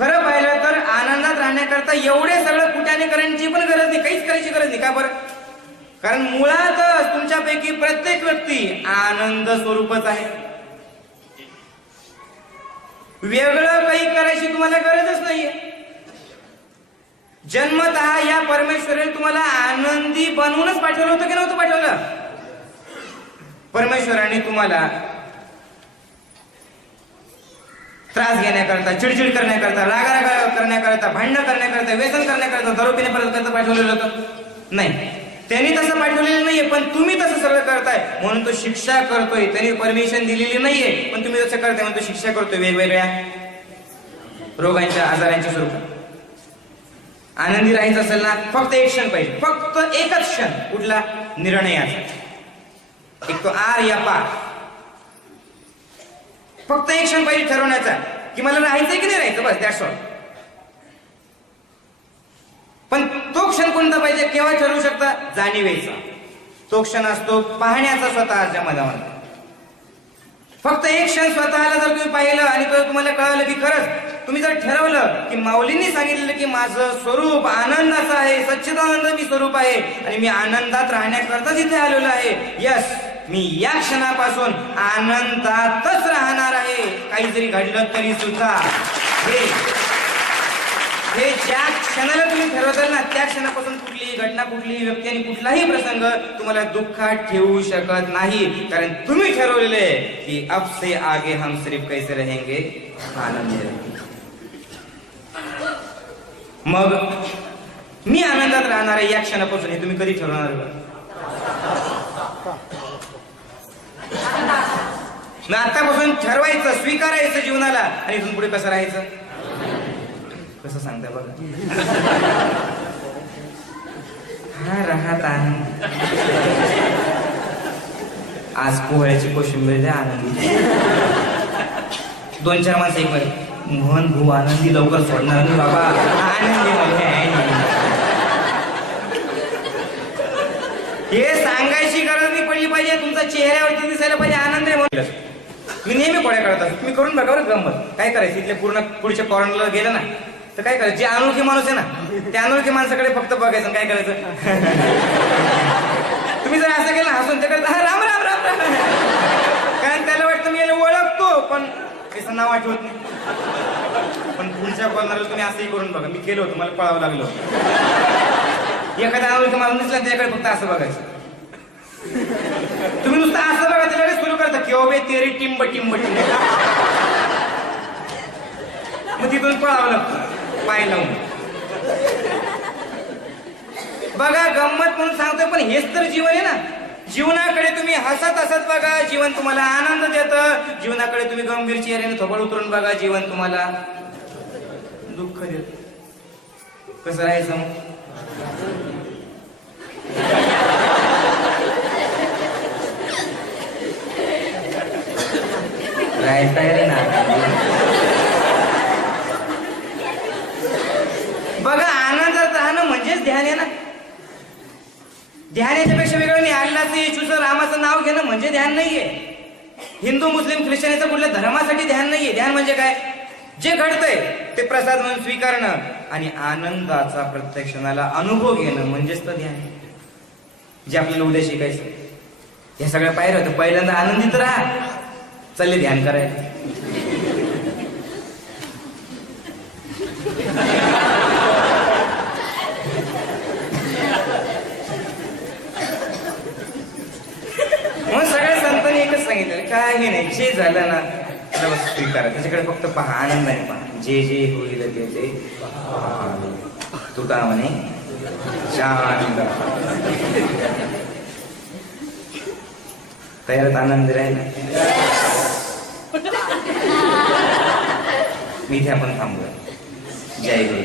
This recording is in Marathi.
खरं पाहिलं तर आनंदात राहण्याकरता एवढे सगळं कुट्याने करण्याची पण गरज नाही, काहीच करायची गरज नाही. का बरं? कारण मुळातच तुमच्यापैकी प्रत्येक व्यक्ती आनंद स्वरूपच आहे. वेगळं काही करायची तुम्हाला गरजच नाहीये. जन्मतः या परमेश्वराने तुम्हाला आनंदी बनवूनच पाठवलं होतं की नव्हतं पाठवलं? परमेश्वराने तुम्हाला त्रास घेण्याकरता, चिडचिड करण्याकरता, रागारागा करण्याकरता, भांडणं करण्याकरता, व्यसन करण्याकरता, दारू पिण्याकरता पाठवलेलं होतं? नाही, त्यांनी तसं पाठवलेलं नाहीये. पण तुम्ही तसं सगळं करताय म्हणून तो शिक्षा करतोय. त्यांनी परमिशन दिलेली नाहीये पण तुम्ही तसं करताय म्हणून तो शिक्षा करतोय वेगवेगळ्या रोगांच्या, आजारांच्या स्वरूपात. आनंदी राहायचं असेल ना, फक्त एक क्षण पाहिजे, फक्त एकच क्षण. कुठला? निर्णयाचा. एक तो आर या पार. फक्त एक क्षण पाहिजे ठरवण्याचा की मला राहायचंय की नाही राहायचं, बस दॅट्स ऑल. पण तो क्षण कोणता पाहिजे? केव्हा ठरवू शकता? जाणीवेचा. तो क्षण असतो पाहण्याचा स्वतःच्या मनामध्ये. फक्त एक क्षण स्वतःला जर तुम्ही पाहिलं आणि तो तुम्हाला कळालं की खरंच तुम्ही जर ठरवलं की माऊलींनी सांगितलेलं की माझं स्वरूप आनंदाचं आहे, सच्चिदानंद मी स्वरूप आहे आणि मी आनंदात राहण्याकरताच इथे आलेलो आहे. यस, मी या क्षणापासून आनंदातच राहणार आहे. काही जरी घडलं तरी सुद्धा हे ज्या क्षणाला तुम्ही ठरवताल ना, त्या क्षणापासून कुठलीही घटना, कुठलीही व्यक्ती आणि कुठलाही प्रसंग तुम्हाला दुःखात ठेवू शकत नाही. कारण तुम्ही ठरवलेले की अब से आगे हम सिर्फ कैसे रहेंगे, आनंद रहेंगे. मग मी आनंदात राहणार आहे या क्षणापासून, हे तुम्ही कधी ठरवणार? मग आतापासून ठरवायचं, स्वीकारायचं जीवनाला आणि इथून पुढे कसं राहायचं. कसं सांगता बघा. हा राहत आनंद. आज पोहळ्याची कोशिंबीर द्या आनंदी. 2-4 माणसं एक मध्ये मोहन भाऊ आनंदी लवकर सोडणार नाही बाबा, आनंदी मध्ये हे सांगायची गरज नाही पडली पाहिजे. तुमचा चेहऱ्यावरती दिसायला पाहिजे आनंद आहे म्हणून. मी नेहमी कोड्या काढत असतो, तुम्ही करून बघा बरं गंमत. काय करायचं, इथले पूर्ण पुढच्या कॉर्नरला गेलं ना तर काय करायचं, जे अनोळखी माणूस आहे ना त्या अनोळखी माणसाकडे फक्त बघायचं. काय करायचं, तुम्ही जर असं केलं हसून त्याकडे हा राम राम राम राम, कारण त्याला वाटतं मी याला ओळखतो पण त्याचं नाव आठवत नाही. पण पुढच्या कॉर्नरला तुम्ही असंही करून बघा. मी केलं होतं, मला पळावं लागलं. एखाद्या अनोळखी माणूस दिसला त्याच्याकडे फक्त असं बघायचं. तुम्ही नुसतं असं बघा त्याच्याकडे सुरू करता किंवा बे तेरी टिंब टिंब टिंब, मग तिथून पळावं लागतं पाय लावून. बघा गंमत म्हणून सांगतोय पण हेच तर जीवन आहे ना. जीवनाकडे तुम्ही हसत हसत बघा, जीवन तुम्हाला आनंद देतं. जीवनाकडे तुम्ही गंभीर चेहऱ्याने थोबड उतरून बघा, जीवन तुम्हाला दुःख देत. कसं राहायचं मग? राहायचं आहे ना. बघा आनंदात राहणं म्हणजेच ध्यान आहे ना. ध्यान याच्यापेक्षा वेगळं नाही. अल्लाचं, येशूचं, रामाचं नाव घेणं म्हणजे ध्यान नाहीये. हिंदू, मुस्लिम, ख्रिश्चन कुठल्या धर्मासाठी ध्यान नाहीये. ध्यान म्हणजे काय? जे घडतंय ते प्रसाद म्हणून स्वीकारणं आणि आनंदाचा प्रत्येक क्षणाला अनुभव घेणं म्हणजेच तर ध्यान. जे आपल्याला उद्या शिकायचं. ह्या सगळ्या पायऱ्या होतं. पहिल्यांदा आनंदित राहा, चालले ध्यान करायला. मग सगळ्या संतांनी एकच सांगितलं, काय हे नाही, जे झालं ना त्याला स्वीकारा. त्याच्याकडे फक्त पहा, आनंदाने पहा. जे जे होईल ते तुका म्हणे शांत. तयारात आनंद राहिला. मी इथे आपण थांबूया. जय गुरु.